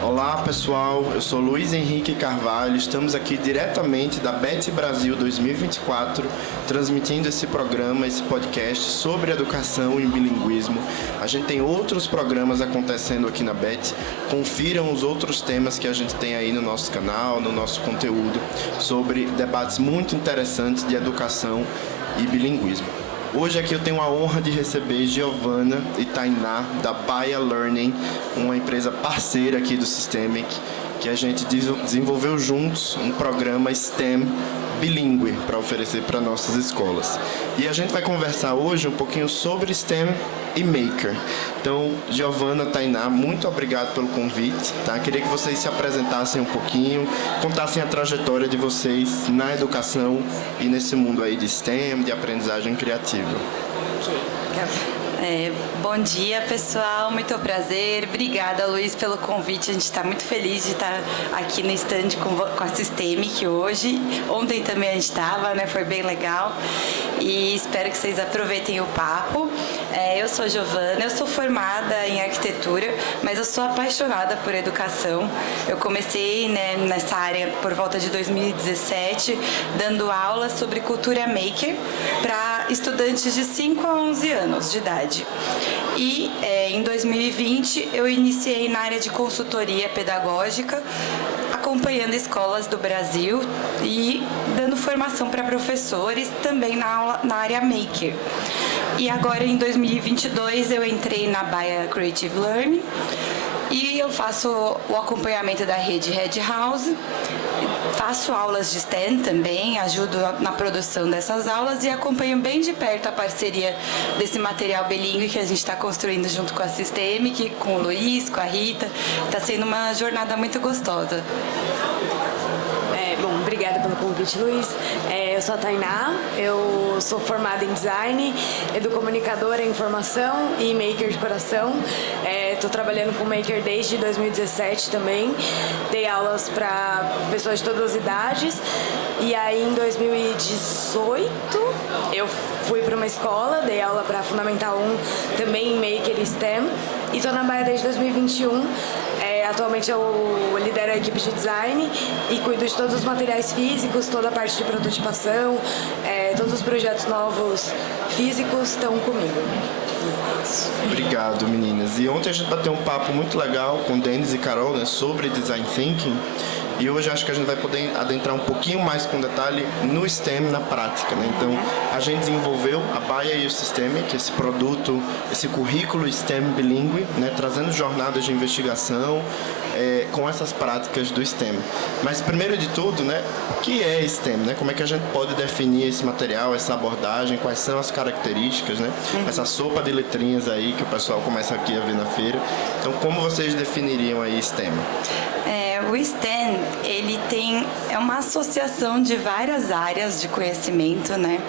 Olá pessoal, eu sou Luiz Henrique Carvalho, estamos aqui diretamente da BET Brasil 2024, transmitindo esse programa, esse podcast sobre educação e bilinguismo. A gente tem outros programas acontecendo aqui na BET, confiram os outros temas que a gente tem aí no nosso canal, no nosso conteúdo, sobre debates muito interessantes de educação e bilinguismo. Hoje aqui eu tenho a honra de receber Giovana e Tainá da Baia Learning, uma empresa parceira aqui do Systemic, que a gente desenvolveu juntos um programa STEM bilíngue para oferecer para nossas escolas. E a gente vai conversar hoje um pouquinho sobre STEM e Maker. Então, Giovana, Tainá, muito obrigado pelo convite. Tá? Queria que vocês se apresentassem um pouquinho, contassem a trajetória de vocês na educação e nesse mundo aí de STEM, de aprendizagem criativa. Bom dia, pessoal. Muito prazer. Obrigada, Luiz, pelo convite. A gente está muito feliz de estar aqui no stand com a Systemic hoje. Ontem também a gente estava, né? Foi bem legal. E espero que vocês aproveitem o papo. Eu sou Giovana, eu sou formada em arquitetura, mas eu sou apaixonada por educação. Eu comecei, né, nessa área por volta de 2017, dando aulas sobre cultura maker para estudantes de 5 a 11 anos de idade. E em 2020 eu iniciei na área de consultoria pedagógica, acompanhando escolas do Brasil e dando formação para professores também na área maker. E agora em 2022 eu entrei na Baia Creative Learning e eu faço o acompanhamento da rede Red House, faço aulas de STEM também, ajudo na produção dessas aulas e acompanho bem de perto a parceria desse material bilíngue que a gente está construindo junto com a Systemic, com o Luiz, com a Rita. Está sendo uma jornada muito gostosa. Obrigada pelo convite, Luiz. Eu sou a Tainá, eu sou formada em design, educomunicadora em formação e maker de coração. Estou trabalhando com maker desde 2017 também. Dei aulas para pessoas de todas as idades. E aí, em 2018, eu fui para uma escola, dei aula para Fundamental 1, também em maker e STEM. E estou na Baia desde 2021. Atualmente eu lidero a equipe de design e cuido de todos os materiais físicos, toda a parte de prototipação, todos os projetos novos físicos estão comigo. Obrigado, meninas. E ontem a gente bateu um papo muito legal com Denis e Carol, né, sobre Design Thinking. E hoje acho que a gente vai poder adentrar um pouquinho mais com detalhe no STEM, na prática, né? Então, a gente desenvolveu a Baia e o Systemic, esse produto, esse currículo STEM bilíngue, né? Trazendo jornadas de investigação com essas práticas do STEM. Mas, primeiro de tudo, né, o que é STEM? Né? Como é que a gente pode definir esse material, essa abordagem, quais são as características, né? Essa sopa de letrinhas aí que o pessoal começa aqui a ver na feira. Então, como vocês definiriam aí STEM? O STEM, ele é uma associação de várias áreas de conhecimento, né?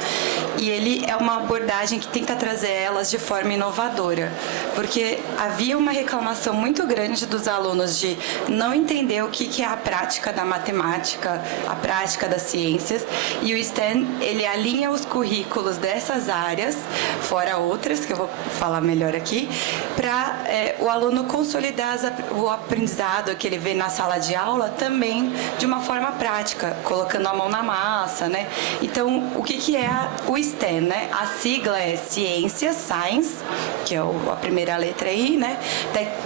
E ele é uma abordagem que tenta trazer elas de forma inovadora, porque havia uma reclamação muito grande dos alunos de não entender o que é a prática da matemática, a prática das ciências, e o STEM, ele alinha os currículos dessas áreas, fora outras, que eu vou falar melhor aqui, para o aluno consolidar o aprendizado que ele vê na sala de aula também de uma forma prática, colocando a mão na massa, né? Então, o que é o STEM, né? A sigla é Ciências, Science, que é a primeira letra aí, né?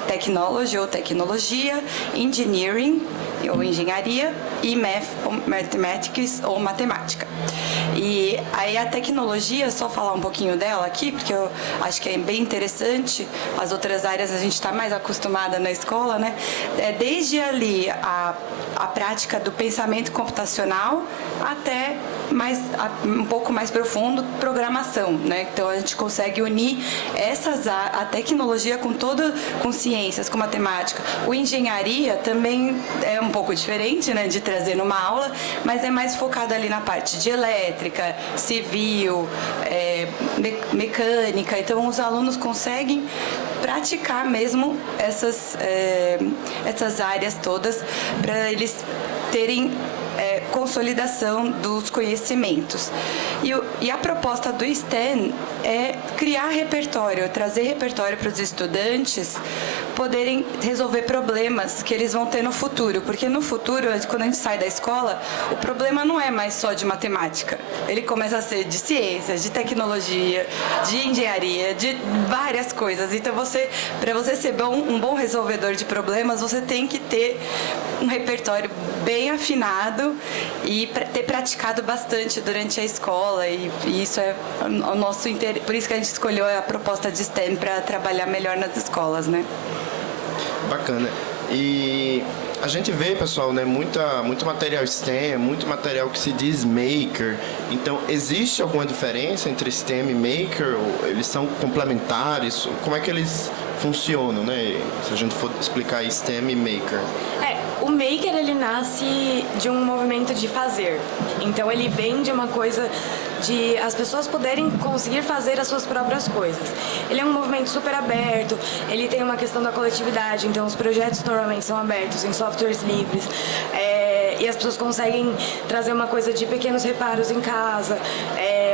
Technology ou tecnologia, Engineering ou engenharia e Mathematics ou matemática. E aí a tecnologia, só falar um pouquinho dela aqui, porque eu acho que é bem interessante, as outras áreas a gente está mais acostumada na escola, né? Desde ali a prática do pensamento computacional até um pouco mais profundo, programação, né? Então a gente consegue unir a tecnologia com ciências, com matemática. O engenharia também é um pouco diferente, né, de trazer numa aula, mas é mais focado ali na parte de elétrica, civil, mecânica. Então os alunos conseguem praticar mesmo essas áreas todas para eles terem consolidação dos conhecimentos. E a proposta do STEM é criar criar repertório, trazer repertório para os estudantes poderem resolver problemas que eles vão ter no futuro. Porque no futuro, quando a gente sai da escola, o problema não é mais só de matemática. Ele começa a ser de ciências, de tecnologia, de engenharia, de várias coisas. Então, para você ser um bom resolvedor de problemas, você tem que ter um repertório bem afinado e ter praticado bastante durante a escola. E isso é o nosso interesse. Por isso que a gente escolheu a proposta de STEM para trabalhar melhor nas escolas, né? Bacana. E a gente vê, pessoal, né, muito material STEM, muito material que se diz maker. Então, existe alguma diferença entre STEM e maker? Ou eles são complementares? Como é que eles funcionam, né? Se a gente for explicar STEM e maker. O maker, ele nasce de um movimento de fazer. Então, ele vem de uma coisa de as pessoas poderem conseguir fazer as suas próprias coisas. Ele é um movimento super aberto, ele tem uma questão da coletividade, então os projetos normalmente são abertos em softwares livres. E as pessoas conseguem trazer uma coisa de pequenos reparos em casa,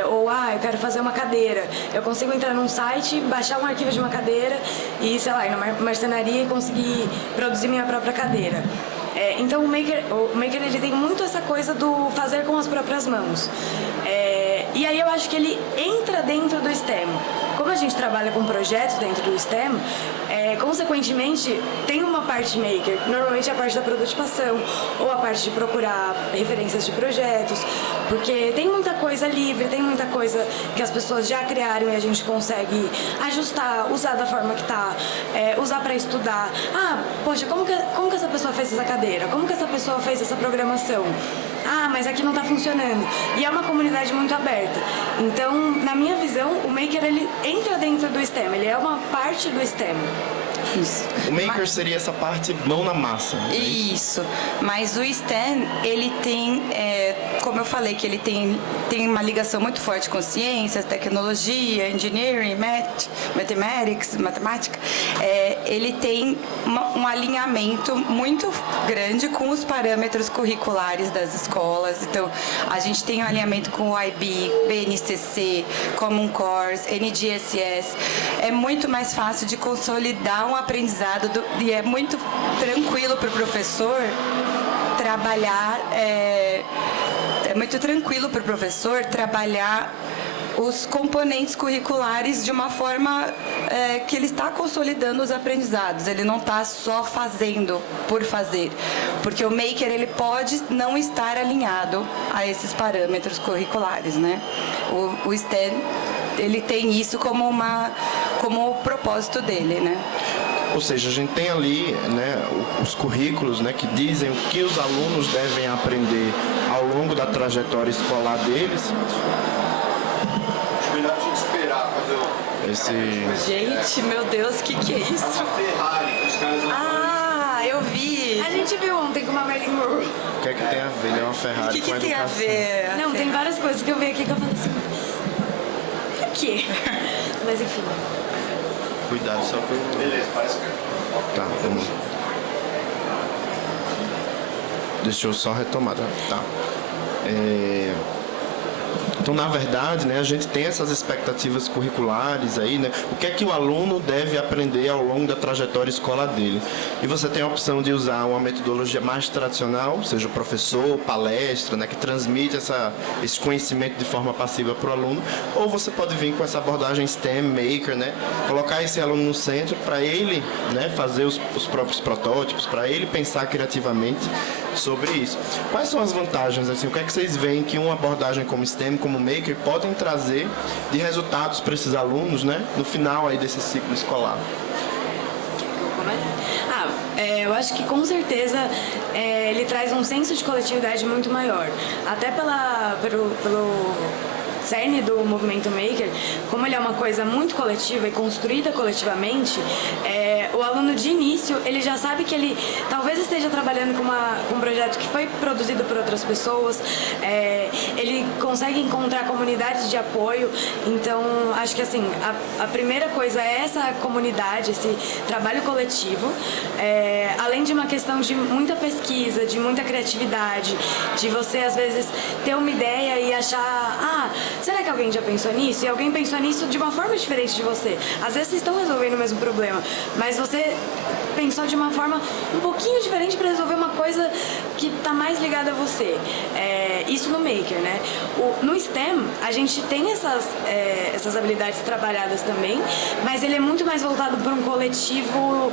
eu quero fazer uma cadeira. Eu consigo entrar num site, baixar um arquivo de uma cadeira e, sei lá, ir numa marcenaria e conseguir produzir minha própria cadeira. Então o maker ele tem muito essa coisa do fazer com as próprias mãos. E aí eu acho que ele entra dentro do STEM. Como a gente trabalha com projetos dentro do STEM, consequentemente tem uma parte maker, normalmente a parte da prototipação ou a parte de procurar referências de projetos, porque tem muita coisa livre, tem muita coisa que as pessoas já criaram e a gente consegue ajustar, usar da forma que está, usar para estudar. Poxa, como que essa pessoa fez essa cadeira? Como que essa pessoa fez essa programação? Mas aqui não está funcionando. E é uma comunidade muito aberta. Então, na minha visão, o maker ele entra dentro do STEM, ele é uma parte do STEM. Isso. O maker seria essa parte mão na massa. Isso. Mas o STEM, ele tem, como eu falei, que ele tem uma ligação muito forte com ciências, tecnologia, engineering, mathematics, matemática. Ele tem um alinhamento muito grande com os parâmetros curriculares das escolas. Então, a gente tem um alinhamento com o IB, BNCC, Common Core, NGSS. É muito mais fácil de consolidar um aprendizado e é muito tranquilo para o professor trabalhar, é muito tranquilo para o professor trabalhar os componentes curriculares de uma forma que ele está consolidando os aprendizados. Ele não está só fazendo por fazer, porque o maker ele pode não estar alinhado a esses parâmetros curriculares, né? O STEM ele tem isso como o propósito dele, né? Ou seja, a gente tem ali, né, os currículos, né, que dizem o que os alunos devem aprender ao longo da trajetória escolar deles. Melhor a gente esperar quando Gente, meu Deus, o que é isso? Ferrari, que os caras Eu vi! A gente viu ontem com uma Marilyn Monroe. O que é que tem a ver, né, uma Ferrari O que com a tem a educação? ver? Não, tem várias coisas que eu vi aqui que eu falei assim... O quê? Mas enfim... Cuidado só por... Beleza, parece que... Tá, vamos. Deixa eu só retomar, tá? Então, na verdade, né, a gente tem essas expectativas curriculares aí, né? O que é que o aluno deve aprender ao longo da trajetória escolar dele? E você tem a opção de usar uma metodologia mais tradicional, seja o professor, palestra, né, que transmite esse conhecimento de forma passiva para o aluno, ou você pode vir com essa abordagem STEM, Maker, né? Colocar esse aluno no centro para ele, né, fazer os próprios protótipos, para ele pensar criativamente sobre isso. Quais são as vantagens, assim, o que é que vocês veem que uma abordagem como STEM, como Maker, podem trazer de resultados para esses alunos, né, no final aí desse ciclo escolar? Eu acho que com certeza ele traz um senso de coletividade muito maior. Até pelo cerne do movimento Maker, como ele é uma coisa muito coletiva e construída coletivamente, o aluno de início, ele já sabe que ele talvez esteja trabalhando com um projeto que foi produzido por outras pessoas, ele consegue encontrar comunidades de apoio. Então, acho que assim, a primeira coisa é essa comunidade, esse trabalho coletivo, além de uma questão de muita pesquisa, de muita criatividade, de você às vezes ter uma ideia e achar, será que alguém já pensou nisso? E alguém pensou nisso de uma forma diferente de você. Às vezes vocês estão resolvendo o mesmo problema, mas você pensou de uma forma um pouquinho diferente para resolver uma coisa que está mais ligada a você. Isso no Maker, né? No STEM, a gente tem essas habilidades trabalhadas também, mas ele é muito mais voltado para um coletivo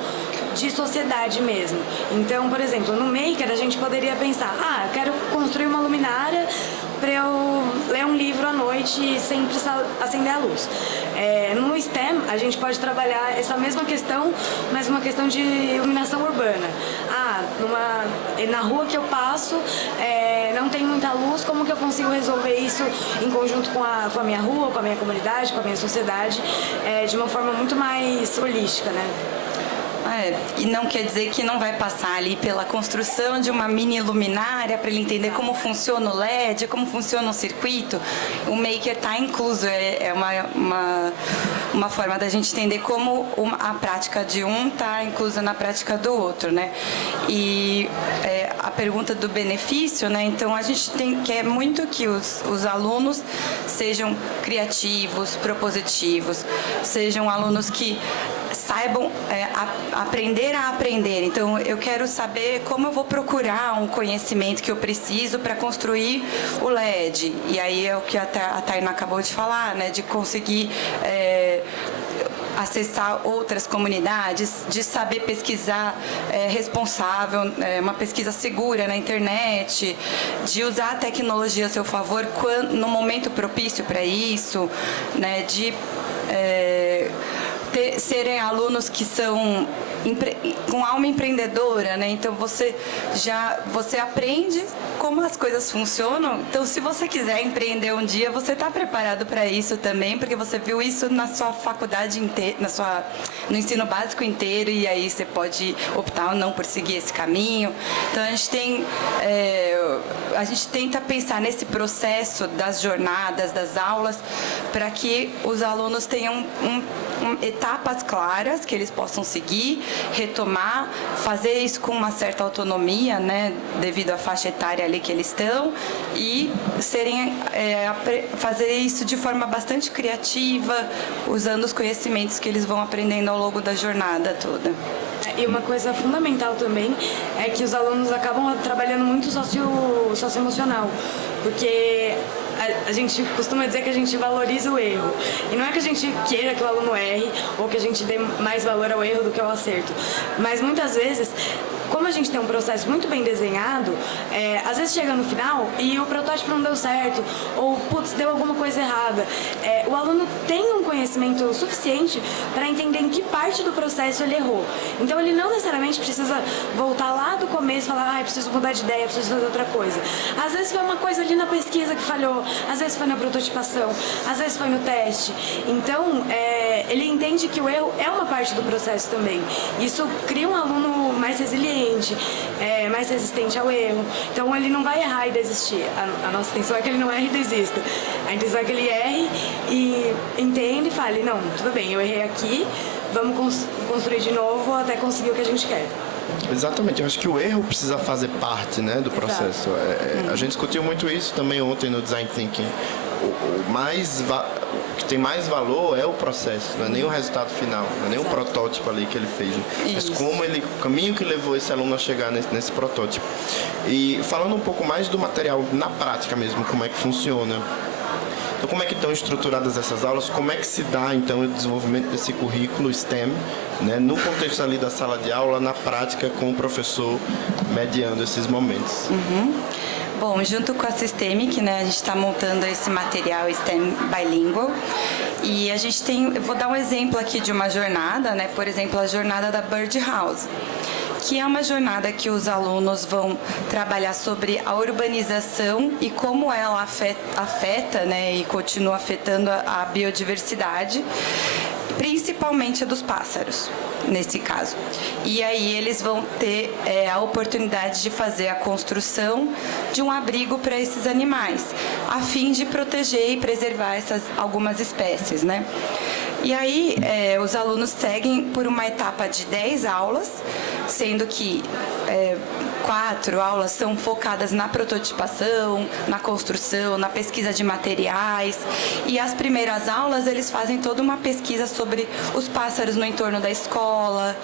de sociedade mesmo. Então, por exemplo, no Maker a gente poderia pensar, eu quero construir uma luminária para eu ler um livro à noite sem precisar acender a luz. No STEM, a gente pode trabalhar essa mesma questão, mas uma questão de iluminação urbana. Na rua que eu passo, não tem muita luz, como que eu consigo resolver isso em conjunto com a minha rua, com a minha comunidade, com a minha sociedade, de uma forma muito mais holística, né? E não quer dizer que não vai passar ali pela construção de uma mini luminária para ele entender como funciona o LED, como funciona o circuito. O Maker está incluso, é uma forma da gente entender como a prática de um está inclusa na prática do outro, né? E a pergunta do benefício, né? Então a gente quer muito que os alunos sejam criativos, propositivos, sejam alunos que saibam aprender a aprender. Então, eu quero saber como eu vou procurar um conhecimento que eu preciso para construir o LED. E aí é o que a Tainá acabou de falar, né? De conseguir acessar outras comunidades, de saber pesquisar responsável, uma pesquisa segura na internet, de usar a tecnologia a seu favor no momento propício para isso, né? De serem alunos que são com alma empreendedora, né? Então você aprende como as coisas funcionam. Então, se você quiser empreender um dia, você está preparado para isso também, porque você viu isso na sua faculdade inteira, no ensino básico inteiro, e aí você pode optar ou não por seguir esse caminho. Então, a gente tenta pensar nesse processo das jornadas, das aulas, para que os alunos tenham etapas claras que eles possam seguir, retomar, fazer isso com uma certa autonomia, né, devido à faixa etária ali que eles estão, e fazer isso de forma bastante criativa, usando os conhecimentos que eles vão aprendendo ao longo da jornada toda. E uma coisa fundamental também é que os alunos acabam trabalhando muito socioemocional, porque a gente costuma dizer que a gente valoriza o erro. E não é que a gente queira que o aluno erre ou que a gente dê mais valor ao erro do que ao acerto. Mas muitas vezes, como a gente tem um processo muito bem desenhado, às vezes chega no final e o protótipo não deu certo, ou, putz, deu alguma coisa errada. O aluno tem um conhecimento suficiente para entender em que parte do processo ele errou. Então, ele não necessariamente precisa voltar lá do começo e falar, preciso mudar de ideia, preciso fazer outra coisa. Às vezes foi uma coisa ali na pesquisa que falhou, às vezes foi na prototipação, às vezes foi no teste. Então, ele entende que o erro é uma parte do processo também. Isso cria um aluno mais resiliente, mais resistente ao erro. Então, ele não vai errar e desistir. A nossa intenção é que ele não erre e desista. A intenção é que ele erre e entenda e fale, não, tudo bem, eu errei aqui, vamos construir de novo até conseguir o que a gente quer. Exatamente, eu acho que o erro precisa fazer parte, né, do processo. A gente discutiu muito isso também ontem no Design Thinking. O que tem mais valor é o processo, não é nem o resultado final, não é nem o protótipo ali que ele fez, mas o caminho que levou esse aluno a chegar nesse protótipo. E falando um pouco mais do material na prática mesmo, como é que funciona. Então, como é que estão estruturadas essas aulas? Como é que se dá, então, o desenvolvimento desse currículo STEM, né, no contexto ali da sala de aula, na prática, com o professor mediando esses momentos? Bom, junto com a Systemic, né, a gente está montando esse material STEM bilingual. E a gente eu vou dar um exemplo aqui de uma jornada, né, por exemplo, a jornada da Birdhouse, que é uma jornada que os alunos vão trabalhar sobre a urbanização e como ela afeta, né, e continua afetando a biodiversidade, principalmente a dos pássaros, nesse caso. E aí eles vão ter a oportunidade de fazer a construção de um abrigo para esses animais, a fim de proteger e preservar algumas espécies, né? E aí, os alunos seguem por uma etapa de 10 aulas, sendo que 4 aulas são focadas na prototipação, na construção, na pesquisa de materiais. E as primeiras aulas, eles fazem toda uma pesquisa sobre os pássaros no entorno da escola,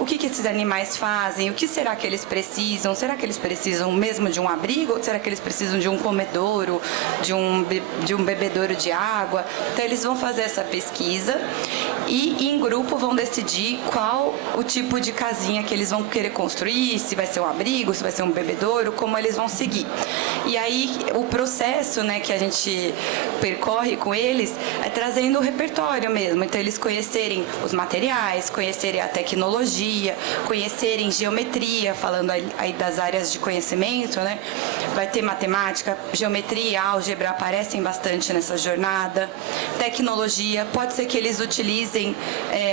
o que esses animais fazem, o que será que eles precisam, será que eles precisam mesmo de um abrigo, ou será que eles precisam de um comedouro, de um bebedouro de água. Então, eles vão fazer essa pesquisa e, em grupo, vão decidir qual o tipo de casinha que eles vão querer construir, se vai ser um abrigo, se vai ser um bebedouro, como eles vão seguir. E aí, o processo, né, que a gente percorre com eles é trazendo o repertório mesmo. Então, eles conhecerem os materiais, conhecerem a tecnologia, conhecerem geometria, falando aí das áreas de conhecimento, né? Vai ter matemática, geometria, álgebra aparecem bastante nessa jornada. Tecnologia, pode ser que eles utilizem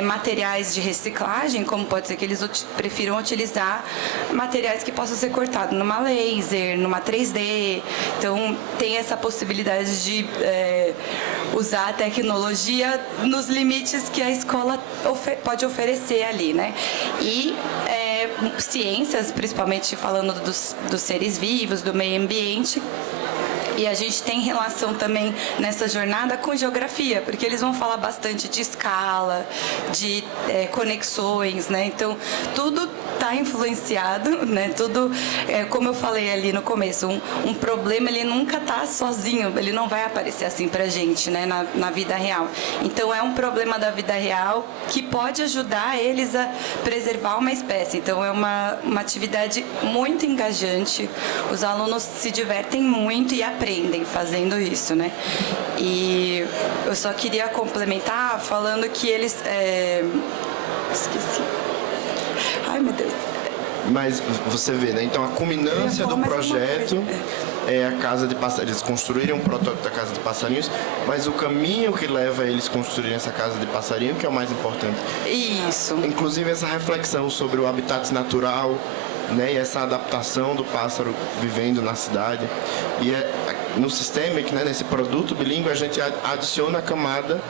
materiais de reciclagem, como pode ser que eles prefiram utilizar materiais que possam ser cortados numa laser, numa 3D. Então, tem essa possibilidade de usar a tecnologia nos limites que a escola pode oferecer ali, né? E ciências, principalmente falando dos seres vivos, do meio ambiente. E a gente tem relação também nessa jornada com geografia, porque eles vão falar bastante de escala, de conexões, né? Então, tudo está influenciado, né? Tudo, como eu falei ali no começo, um problema, ele nunca está sozinho, ele não vai aparecer assim pra gente, né? Na vida real. Então, é um problema da vida real que pode ajudar eles a preservar uma espécie. Então, é uma atividade muito engajante, os alunos se divertem muito e aprendem fazendo isso, né? E eu só queria complementar falando que eles... Esqueci. Ai, meu Deus. Mas você vê, né? Então, a culminância do projeto é a casa de passarinhos. Eles construírem um protótipo da casa de passarinhos, mas o caminho que leva eles a construírem essa casa de passarinho que é o mais importante. Isso. Inclusive, essa reflexão sobre o habitat natural, né, e essa adaptação do pássaro vivendo na cidade. E no Systemic, né, nesse produto bilíngue, a gente adiciona a camada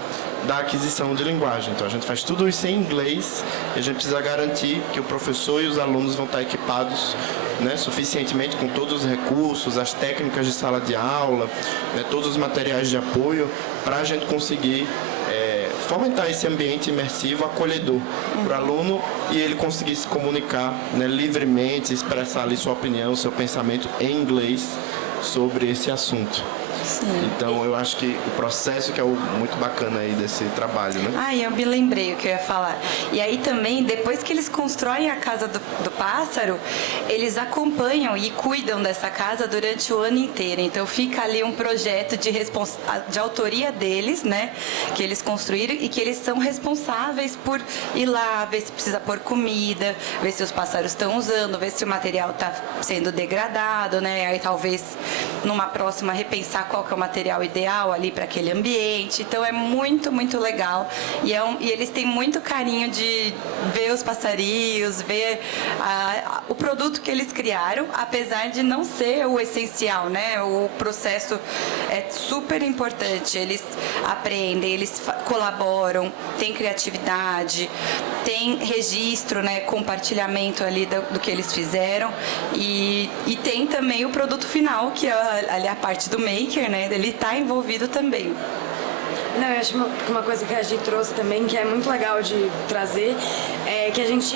da aquisição de linguagem. Então, a gente faz tudo isso em inglês e a gente precisa garantir que o professor e os alunos vão estar equipados, né, suficientemente com todos os recursos, as técnicas de sala de aula, né, todos os materiais de apoio para a gente conseguir fomentar esse ambiente imersivo, acolhedor para o aluno e ele conseguir se comunicar, né, livremente, expressar ali sua opinião, seu pensamento em inglês sobre esse assunto. Sim. Então, eu acho que o processo que é muito bacana aí desse trabalho, né? Eu me lembrei o que eu ia falar. E aí também, depois que eles constroem a casa do pássaro, eles acompanham e cuidam dessa casa durante o ano inteiro. Então, fica ali um projeto de autoria deles, né? Que eles construíram e que eles são responsáveis por ir lá, ver se precisa pôr comida, ver se os pássaros estão usando, ver se o material está sendo degradado, né? Aí talvez numa próxima repensar qual que é o material ideal ali para aquele ambiente. Então é muito, muito legal. E eles têm muito carinho de ver os passarinhos, ver o produto que eles criaram, apesar de não ser o essencial, né? O processo é super importante. Eles aprendem, eles colaboram, tem criatividade, tem registro, né? Compartilhamento ali do que eles fizeram. E tem também o produto final, que é ali a parte do maker, né? Ele está envolvido também. Não, eu acho uma coisa que a gente trouxe também, que é muito legal de trazer, é que a gente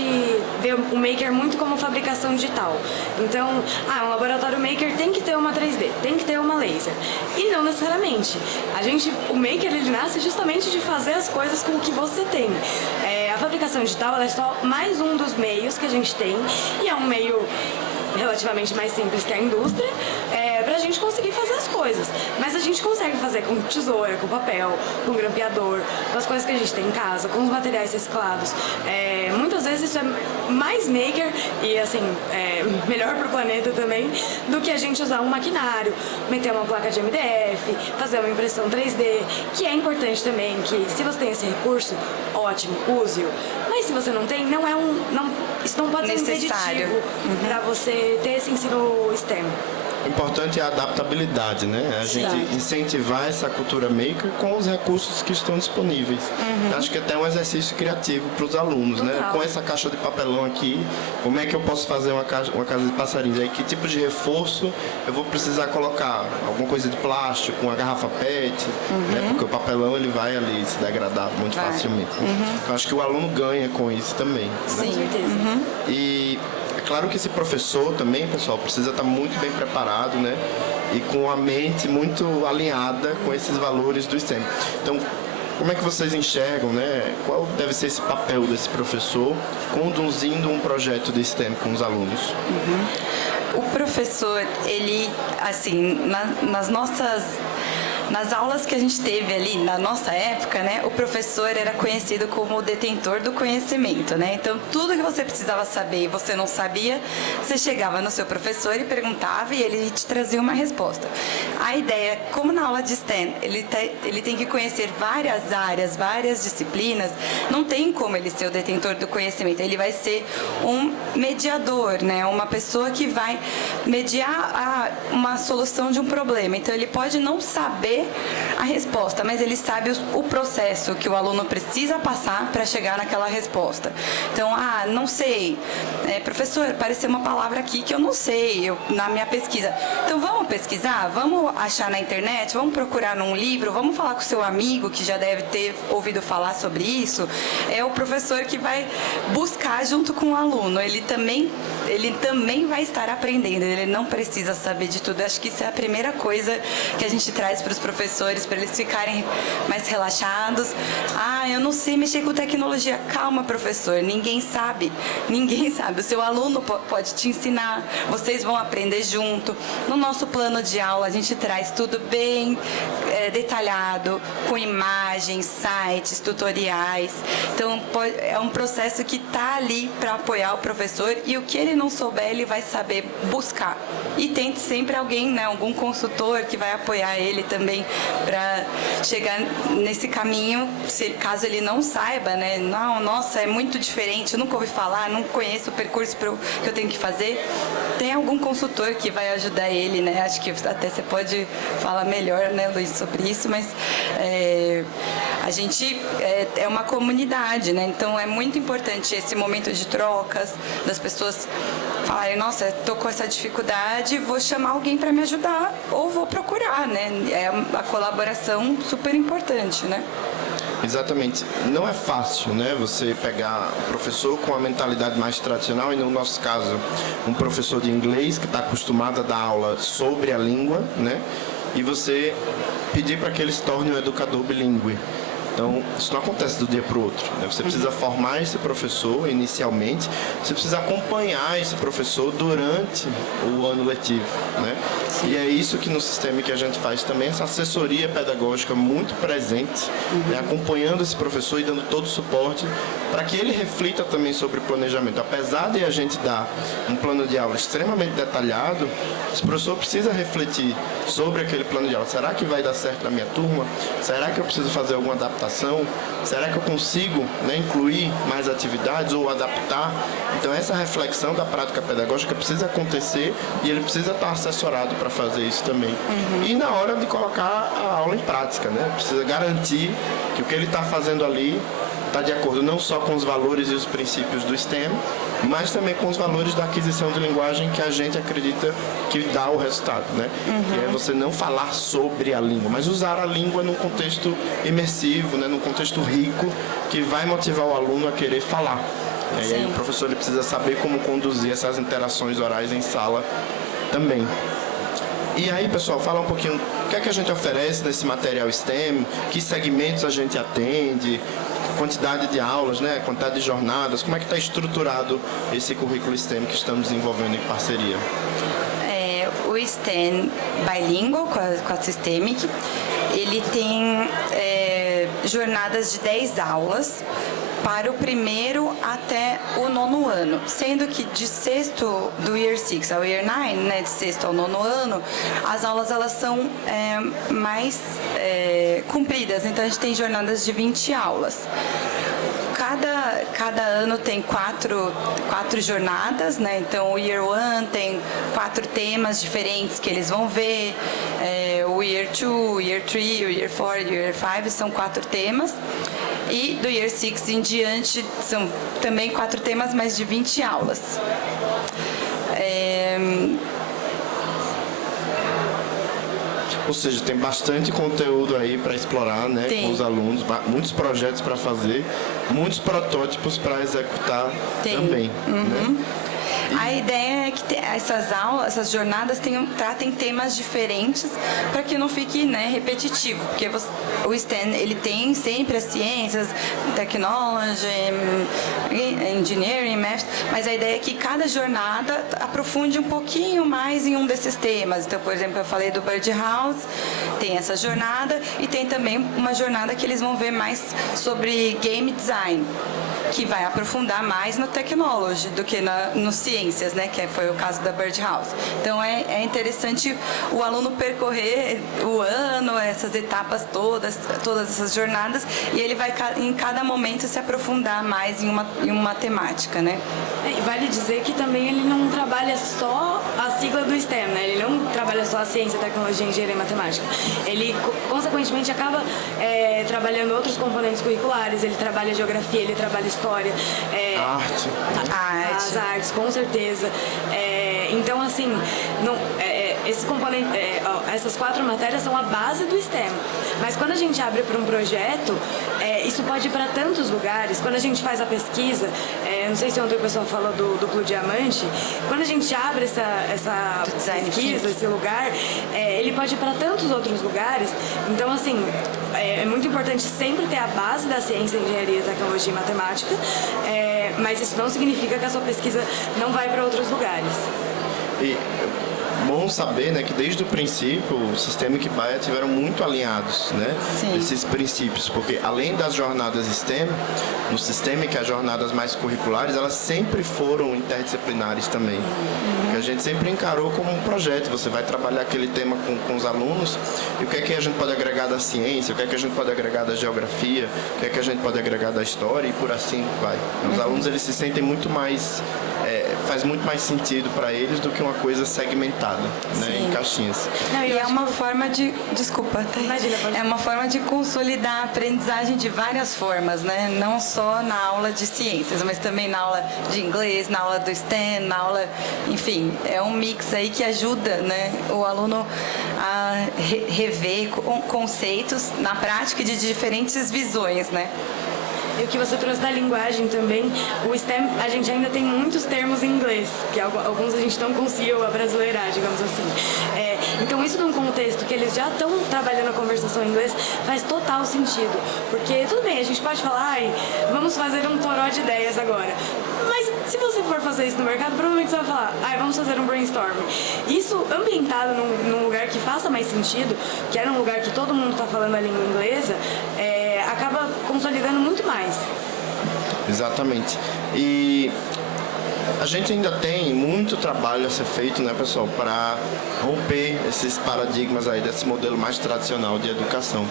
vê o maker muito como fabricação digital. Então, um laboratório maker tem que ter uma 3D, tem que ter uma laser. E não necessariamente. O maker, ele nasce justamente de fazer as coisas com o que você tem. A fabricação digital, ela é só mais um dos meios que a gente tem, e é um meio relativamente mais simples que a indústria, pra gente conseguir fazer as coisas. Mas a gente consegue fazer com tesoura, com papel, com grampeador, com as coisas que a gente tem em casa, com os materiais reciclados. Muitas vezes isso é mais maker e, assim, melhor pro planeta também, do que a gente usar um maquinário, meter uma placa de MDF, fazer uma impressão 3D, que é importante também, que se você tem esse recurso, ótimo, use-o. Mas se você não tem, isso não pode ser impeditivo para você ter esse ensino STEM. O importante é a adaptabilidade, né? A gente incentivar essa cultura maker com os recursos que estão disponíveis. Acho que até um exercício criativo para os alunos, né? Com essa caixa de papelão aqui, como é que eu posso fazer uma casa de passarinhos? Aí, que tipo de reforço eu vou precisar colocar? Alguma coisa de plástico, uma garrafa PET, né? Porque o papelão ele vai ali se degradar muito facilmente. Então, acho que o aluno ganha com isso também. Sim, certeza. E é claro que esse professor também, pessoal, precisa estar muito bem preparado, né? E com a mente muito alinhada com esses valores do STEM. Então, como é que vocês enxergam, né? Qual deve ser esse papel desse professor conduzindo um projeto de STEM com os alunos? O professor, ele, assim, nas aulas que a gente teve ali na nossa época, né, o professor era conhecido como o detentor do conhecimento, né? Então, tudo que você precisava saber e você não sabia, você chegava no seu professor e perguntava e ele te trazia uma resposta. A ideia, como na aula de STEM, ele tem que conhecer várias áreas, várias disciplinas, não tem como ele ser o detentor do conhecimento. Ele vai ser um mediador, né? Uma pessoa que vai mediar uma solução de um problema. Então, ele pode não saber a resposta, mas ele sabe o processo que o aluno precisa passar para chegar naquela resposta. Então, não sei, professor, apareceu uma palavra aqui que eu não sei, na minha pesquisa. Então, vamos pesquisar, vamos achar na internet, vamos procurar num livro, vamos falar com o seu amigo que já deve ter ouvido falar sobre isso. É o professor que vai buscar junto com o aluno. Ele também vai estar aprendendo, ele não precisa saber de tudo. Acho que isso é a primeira coisa que a gente traz para os professores, para eles ficarem mais relaxados. Eu não sei mexer com tecnologia. Calma, professor, ninguém sabe. O seu aluno pode te ensinar, vocês vão aprender junto. No nosso plano de aula, a gente traz tudo bem detalhado, com imagens, sites, tutoriais. Então, é um processo que está ali para apoiar o professor, e o que ele não souber, ele vai saber buscar. E tente sempre alguém, né, algum consultor que vai apoiar ele também para chegar nesse caminho, caso ele não saiba, né? Não, nossa, é muito diferente, eu nunca ouvi falar, não conheço o percurso que eu tenho que fazer. Tem algum consultor que vai ajudar ele, né? Acho que até você pode falar melhor, né, Luiz, sobre isso, mas a gente é uma comunidade, né? Então é muito importante esse momento de trocas, das pessoas falarem, nossa, estou com essa dificuldade, vou chamar alguém para me ajudar, ou vou procurar, né? É a colaboração super importante, né? Exatamente. Não é fácil, né, você pegar um professor com a mentalidade mais tradicional, e no nosso caso, um professor de inglês que está acostumado a dar aula sobre a língua, né, e você pedir para que ele se torne um educador bilíngue. Então, isso não acontece do dia para o outro, né? Você precisa formar esse professor inicialmente, você precisa acompanhar esse professor durante o ano letivo, né? E é isso que no sistema que a gente faz também, essa assessoria pedagógica muito presente, né? Acompanhando esse professor e dando todo o suporte para que ele reflita também sobre o planejamento. Apesar de a gente dar um plano de aula extremamente detalhado, esse professor precisa refletir sobre aquele plano de aula. Será que vai dar certo na minha turma? Será que eu preciso fazer alguma adaptação? Será que eu consigo, né, incluir mais atividades ou adaptar? Então, essa reflexão da prática pedagógica precisa acontecer e ele precisa estar assessorado para fazer isso também. E na hora de colocar a aula em prática, né? Precisa garantir que o que ele está fazendo ali está de acordo não só com os valores e os princípios do STEM, mas também com os valores da aquisição de linguagem que a gente acredita que dá o resultado, né? Que é você não falar sobre a língua, mas usar a língua num contexto imersivo, né? Num contexto rico, que vai motivar o aluno a querer falar. E aí o professor ele precisa saber como conduzir essas interações orais em sala também. E aí, pessoal, fala um pouquinho o que é que a gente oferece nesse material STEM, que segmentos a gente atende, quantidade de aulas, né, quantidade de jornadas, como é que está estruturado esse currículo STEM que estamos desenvolvendo em parceria? O STEM bilingual com a Systemic, ele tem jornadas de 10 aulas para o primeiro até o 9º ano, sendo que de sexto do Year 6 ao Year 9, né, de sexto ao 9º ano, as aulas elas são mais compridas, então a gente tem jornadas de 20 aulas. cada ano tem quatro jornadas, né? Então o Year 1 tem 4 temas diferentes que eles vão ver. O Year 2, o Year 3, o Year 4 e o Year 5 são 4 temas. E do Year 6 em diante são também 4 temas, mais de 20 aulas. Ou seja, tem bastante conteúdo aí para explorar, né, tem. com os alunos, muitos projetos para fazer, muitos protótipos para executar também. Né? A ideia é que essas jornadas tratem temas diferentes para que não fique, né, repetitivo, porque o STEM ele tem sempre as ciências, technology, engineering, math, mas a ideia é que cada jornada aprofunde um pouquinho mais em um desses temas. Então, por exemplo, eu falei do Birdhouse, tem essa jornada e tem também uma jornada que eles vão ver mais sobre game design, que vai aprofundar mais no technology do que no ciências, né, que foi o caso da Birdhouse. Então é interessante o aluno percorrer o ano, essas etapas todas essas jornadas, e ele vai em cada momento se aprofundar mais em uma temática, né? E vale dizer que também ele não trabalha só a sigla do STEM, né? Ele não trabalha só a ciência, tecnologia, engenharia e matemática. Ele, consequentemente, acaba trabalhando outros componentes curriculares. Ele trabalha geografia, ele trabalha história. Arte. As artes, com certeza. Então, assim, esse componente, essas 4 matérias são a base do STEM. Mas quando a gente abre para um projeto, isso pode ir para tantos lugares. Quando a gente faz a pesquisa, não sei se ontem o pessoal falou do duplo diamante, quando a gente abre essa pesquisa, esse lugar, ele pode ir para tantos outros lugares. Então, assim, é muito importante sempre ter a base da ciência, engenharia, tecnologia e matemática, mas isso não significa que a sua pesquisa não vai para outros lugares. E bom saber, né, que desde o princípio o sistema e Equibaia tiveram muito alinhados, né, esses princípios, porque além das jornadas STEM, no sistema que as jornadas mais curriculares, elas sempre foram interdisciplinares também, que a gente sempre encarou como um projeto. Você vai trabalhar aquele tema com os alunos, e o que é que a gente pode agregar da ciência, o que é que a gente pode agregar da geografia, o que é que a gente pode agregar da história, e por assim vai. Os alunos, eles se sentem muito mais, faz muito mais sentido para eles do que uma coisa segmentada, né, em caixinhas. Não, e é uma forma de... Desculpa, tá? Imagina, pode... É uma forma de consolidar a aprendizagem de várias formas, né? Não só na aula de ciências, mas também na aula de inglês, na aula do STEM, na aula... Enfim, é um mix aí que ajuda, né, o aluno a rever conceitos na prática de diferentes visões, né? E o que você trouxe da linguagem também, o STEM, a gente ainda tem muitos termos em inglês, que alguns a gente não conseguiu abrasileirar, digamos assim. Então isso num contexto que eles já estão trabalhando a conversação em inglês, faz total sentido. Porque tudo bem, a gente pode falar, vamos fazer um toró de ideias agora. Mas se você for fazer isso no mercado, provavelmente você vai falar, vamos fazer um brainstorm. Isso ambientado num lugar que faça mais sentido, que é num lugar que todo mundo está falando a língua inglesa, acaba consolidando muito mais. Exatamente. E a gente ainda tem muito trabalho a ser feito, né, pessoal, para romper esses paradigmas aí desse modelo mais tradicional de educação.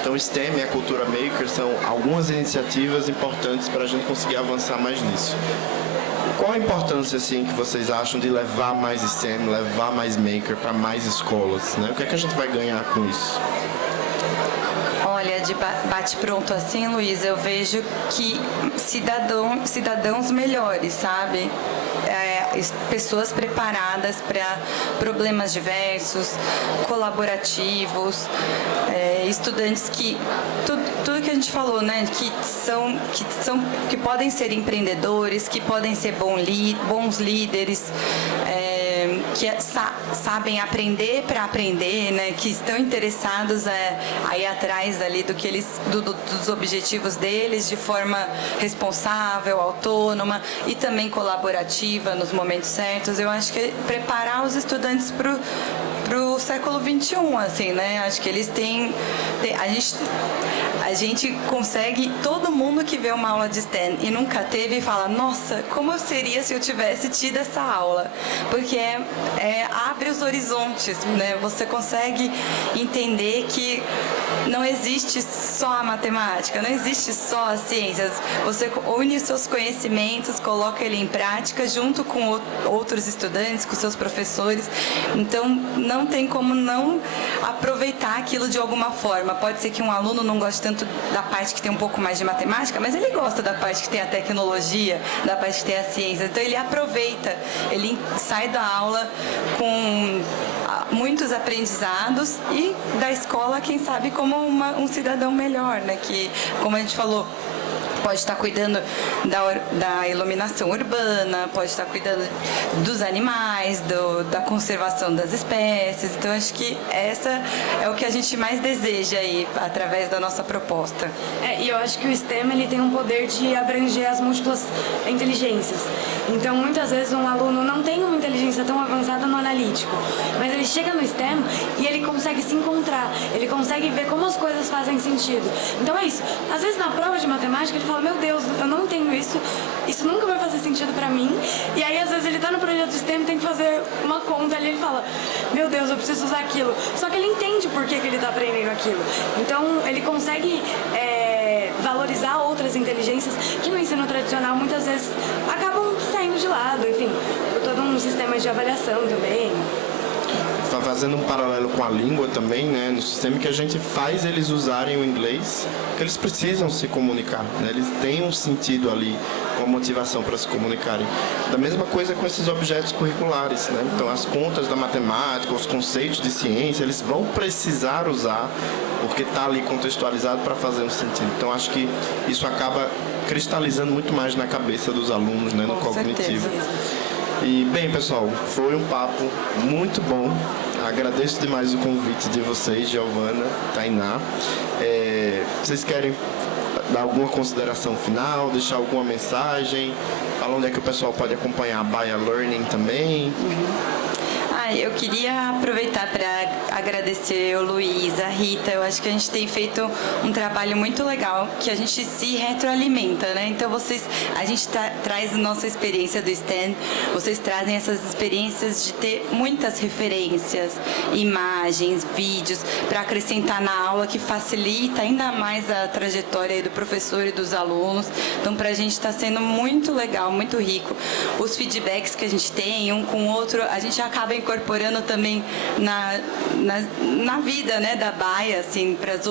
Então, o STEM e a Cultura Maker são algumas iniciativas importantes para a gente conseguir avançar mais nisso. Qual a importância, assim, que vocês acham de levar mais STEM, levar mais Maker para mais escolas, né? O que é que a gente vai ganhar com isso? Olha, de bate-pronto assim, Luiz, eu vejo que cidadãos melhores, sabe? Pessoas preparadas para problemas diversos, colaborativos, estudantes que tudo que a gente falou, né, que podem ser empreendedores, que podem ser bons líderes, que sabem aprender para aprender, né, que estão interessados a ir atrás ali dos objetivos deles de forma responsável, autônoma e também colaborativa nos momentos certos. Eu acho que preparar os estudantes para pro século XXI, assim, né? Acho que eles têm a gente consegue, todo mundo que vê uma aula de STEM e nunca teve, fala, nossa, como seria se eu tivesse tido essa aula? Porque abre os horizontes, né? Você consegue entender que não existe só a matemática, não existe só as ciências. Você une seus conhecimentos, coloca ele em prática junto com outros estudantes, com seus professores. Então, não tem como não aproveitar aquilo de alguma forma. Pode ser que um aluno não goste tanto da parte que tem um pouco mais de matemática, mas ele gosta da parte que tem a tecnologia, da parte que tem a ciência. Então, ele aproveita, ele sai da aula com muitos aprendizados e da escola, quem sabe, como um cidadão melhor, né? Que, como a gente falou, pode estar cuidando da iluminação urbana, pode estar cuidando dos animais, da conservação das espécies. Então, acho que essa é o que a gente mais deseja aí, através da nossa proposta. E eu acho que o STEM ele tem um poder de abranger as múltiplas inteligências. Então, muitas vezes, um aluno não tem uma inteligência tão avançada no analítico, mas ele chega no STEM e ele consegue se encontrar, ele consegue ver como as coisas fazem sentido. Então, é isso. Às vezes, na prova de matemática, ele fala, meu Deus, eu não entendo isso nunca vai fazer sentido pra mim. E aí, às vezes, ele tá no projeto STEM e tem que fazer uma conta ali, ele fala, meu Deus, eu preciso usar aquilo. Só que ele entende por que ele tá aprendendo aquilo. Então, ele consegue valorizar outras inteligências que no ensino tradicional, muitas vezes, acabam saindo de lado, enfim, por todo um sistema de avaliação também. Fazendo um paralelo com a língua também, né, no sistema que a gente faz eles usarem o inglês, que eles precisam se comunicar, né, eles têm um sentido ali, uma motivação para se comunicarem. Da mesma coisa com esses objetos curriculares, né, então as contas da matemática, os conceitos de ciência, eles vão precisar usar, porque está ali contextualizado para fazer um sentido. Então acho que isso acaba cristalizando muito mais na cabeça dos alunos, né, no cognitivo. E, bem, pessoal, foi um papo muito bom. Agradeço demais o convite de vocês, Giovana, Tainá. Vocês querem dar alguma consideração final, deixar alguma mensagem? Falar onde é que o pessoal pode acompanhar a Baia Learning também? Eu queria aproveitar para agradecer o Luiz, a Rita. Eu acho que a gente tem feito um trabalho muito legal, que a gente se retroalimenta, né? Então a gente traz a nossa experiência do STEM, vocês trazem essas experiências de ter muitas referências, imagens, vídeos, para acrescentar na aula, que facilita ainda mais a trajetória do professor e dos alunos. Então, para a gente está sendo muito legal, muito rico. Os feedbacks que a gente tem, um com o outro, a gente acaba incorporando também na vida, né, da Baia, assim, para as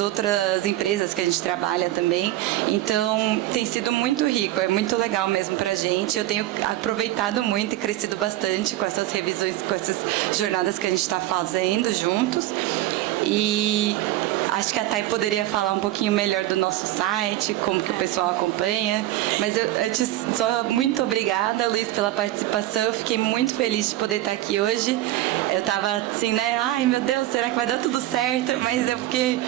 outras empresas que a gente trabalha também. Então, tem sido muito rico, é muito legal mesmo pra gente. Eu tenho aproveitado muito e crescido bastante com essas revisões, com essas jornadas que a gente está fazendo juntos. E acho que a Thay poderia falar um pouquinho melhor do nosso site, como que o pessoal acompanha. Mas antes, só muito obrigada, Luiz, pela participação. Eu fiquei muito feliz de poder estar aqui hoje. Eu estava assim, né? Ai, meu Deus, será que vai dar tudo certo? Mas eu fiquei...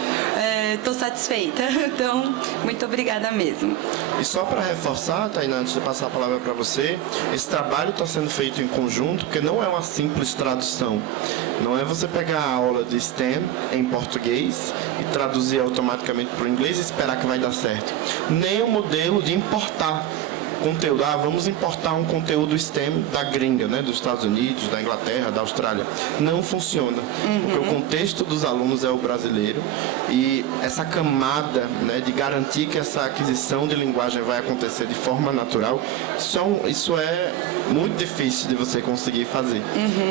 Estou satisfeita. Então, muito obrigada mesmo. E só para reforçar, Tainá, antes de passar a palavra para você, esse trabalho está sendo feito em conjunto, porque não é uma simples tradução. Não é você pegar a aula de STEM em português e traduzir automaticamente para o inglês e esperar que vai dar certo. Nem o modelo de importar conteúdo. Vamos importar um conteúdo STEM da gringa, né, dos Estados Unidos, da Inglaterra, da Austrália. Não funciona. Porque o contexto dos alunos é o brasileiro e essa camada, né, de garantir que essa aquisição de linguagem vai acontecer de forma natural, isso é muito difícil de você conseguir fazer.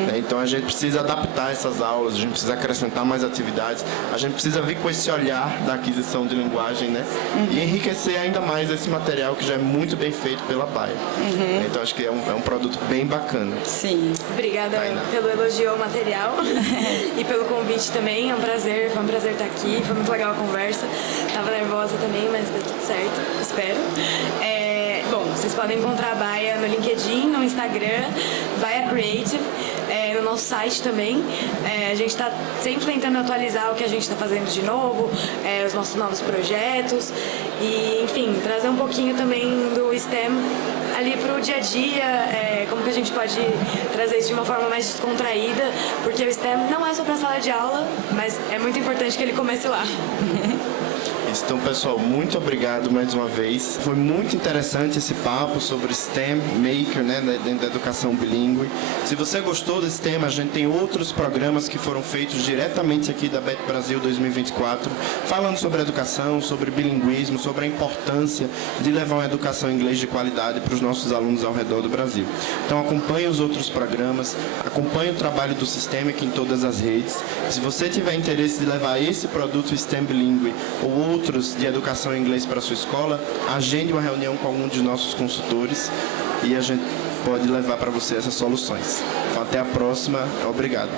Né? Então a gente precisa adaptar essas aulas, a gente precisa acrescentar mais atividades, a gente precisa vir com esse olhar da aquisição de linguagem, né, e enriquecer ainda mais esse material que já é muito bem feito pela Baia. Então acho que é um produto bem bacana. Sim. Obrigada pelo elogio ao material e pelo convite também. É um prazer, foi um prazer estar aqui. Foi muito legal a conversa. Estava nervosa também, mas deu tudo certo, espero. Bom, vocês podem encontrar a Baia no LinkedIn, no Instagram, Baia Creative, no nosso site também. A gente está sempre tentando atualizar o que a gente está fazendo de novo, os nossos novos projetos e, enfim, trazer um pouquinho também do STEM ali para o dia a dia, como que a gente pode trazer isso de uma forma mais descontraída, porque o STEM não é só para sala de aula, mas é muito importante que ele comece lá. Então, pessoal, muito obrigado mais uma vez. Foi muito interessante esse papo sobre STEM Maker, né, dentro da educação bilíngue. Se você gostou desse tema, a gente tem outros programas que foram feitos diretamente aqui da BET Brasil 2024, falando sobre educação, sobre bilinguismo, sobre a importância de levar uma educação em inglês de qualidade para os nossos alunos ao redor do Brasil. Então, acompanhe os outros programas, acompanhe o trabalho do Systemic em todas as redes. Se você tiver interesse de levar esse produto STEM bilíngue ou outros de educação em inglês para a sua escola, agende uma reunião com algum de nossos consultores e a gente pode levar para você essas soluções. Então, até a próxima. Obrigado.